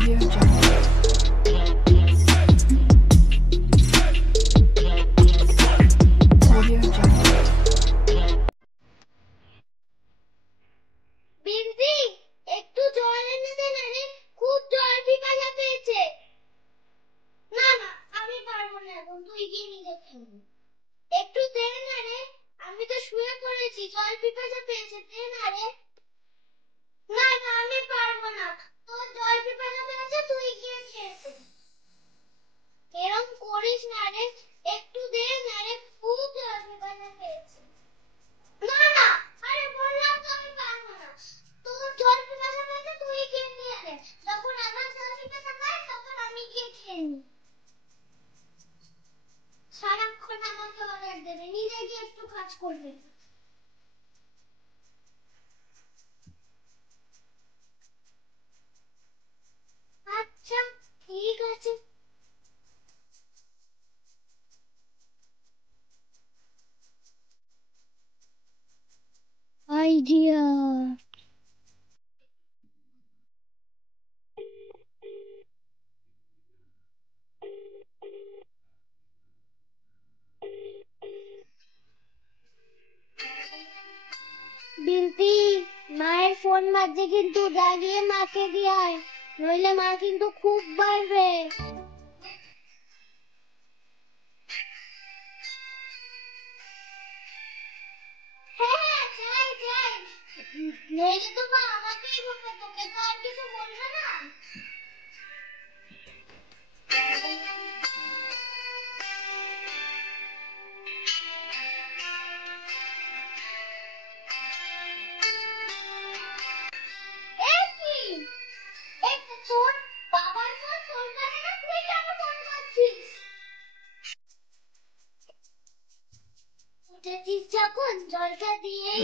Audio Jungle. Audio Jungle. Bindi, একটু জল এনে দে না রে, খুব জল পিপাসা পেয়েছে। না না, আমি পারবো না, এখন তুই গিয়ে নিজে খেয়ে নে। একটু দে না রে, আমি তো শুয়ে পড়েছি, জল পিপাসা পেয়েছে, দে না রে। না না, আমি পারবো না, তোর জল পিপাসা পেয়েছে, তুই গিয়ে খেয়ে নে। এরম করিস না রে, একটু দে না রে, খুব জল পিপাসা পেয়েছে। না না, আরে বললাম তো আমি পারবো না, তোর জল পিপাসা পেয়েছে, তুই গিয়ে নিয়ে নে। যখন আমার জল পিপাসা পায় তখন আমি গিয়ে খেয়ে নিই। সারাক্ষণ আমাকে অর্ডার দেবে, নিজে গিয়ে একটু কাজ করবে না। আচ্ছা, ঠিক আছে। আইডিয়া। বিন্তি, মায়ের ফোন বাজছে, কিন্তু দাঁড়িয়ে মাকে দিয়ে আয়, নইলে মা কিন্তু খুব বাড়বে। হ্যাঁ হ্যাঁ, যাই যাই, নইলে তো মা আমাকেই বলবে, তোকে তো আর কিছু বলবে না। এ কি, এটা তোর বাবার ফোন, তোর কাছে না, তুই কেন ফোন করছিস? উঠেছিস যখন, জলটা দিয়েই